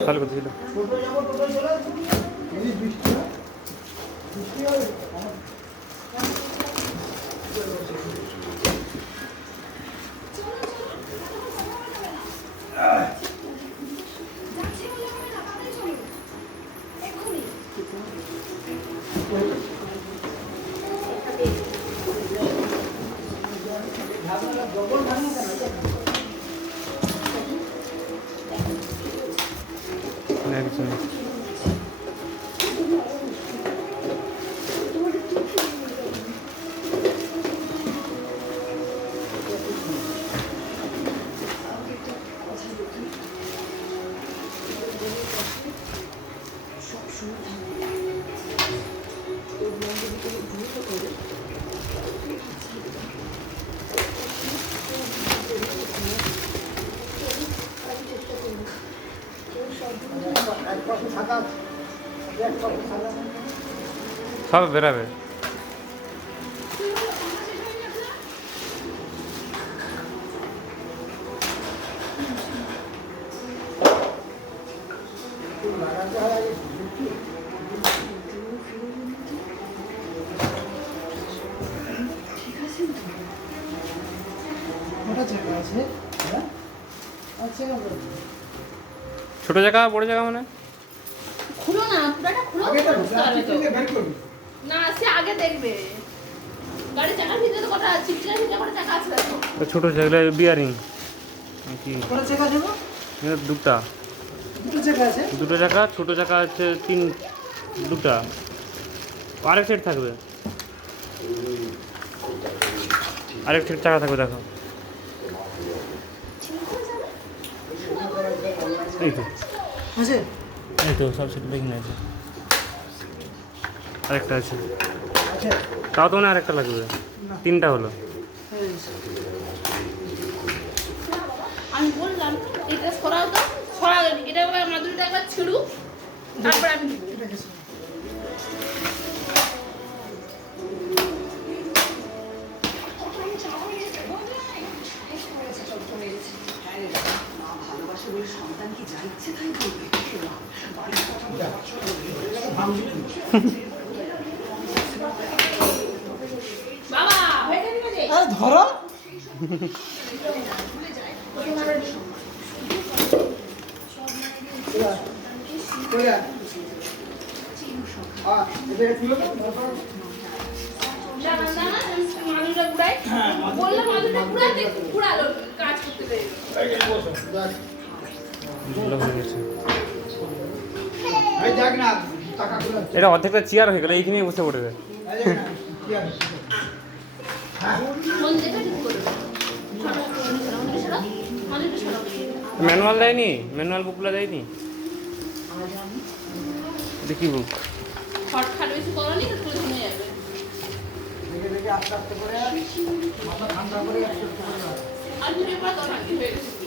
তাহলে কত ছিল? সব বেরাবে। ছোট জায়গা বড় জায়গা মানে খুলো না, পুরোটা খুলো। না সে আগে দেখবে গাড়ি চাকার ভিতরে তো কটা চিপচিপের ভিতরে কটা চাকা আছে দেখো। ছোট জায়গা বিয়ারিং কি কত চাকা দেবো? দুটো চাকা আছে, দুটো চাকা, ছোট চাকা আছে দুটা, আরেক সেট থাকবে, আরেক সেট চাকা থাকবে দেখো। এই তো আছে, এই তো সব সেট দেখে আছে, আরেকটা আছে, তাও তো মানে আরেকটা লাগবে, তিনটা হলো। আমি বললাম এটা সরাও তো, সরাও এটা মাদুরিটা একবার ছিড়ু, তারপর আমি দিব। বাবা ধরো মাদুরিটা ঘুরাই, বললাম মাদুরিটা ঘুরাতে ঘুরালো কাজ করতে দেয়। এটা অর্ধেকটা চেয়ার হয়ে গেল, এইখানেই বসে পড়বে। ম্যানুয়াল দেয়নি, ম্যানুয়াল বুকগুলো দেয়নি, দেখি বুক শর্টকাট বেশি করনি তো তুলে নিয়ে যাবে। আস্তে আস্তে করে মাথা ঠান্ডা করে আর ভিডিও করা তো হয়ে গেছে।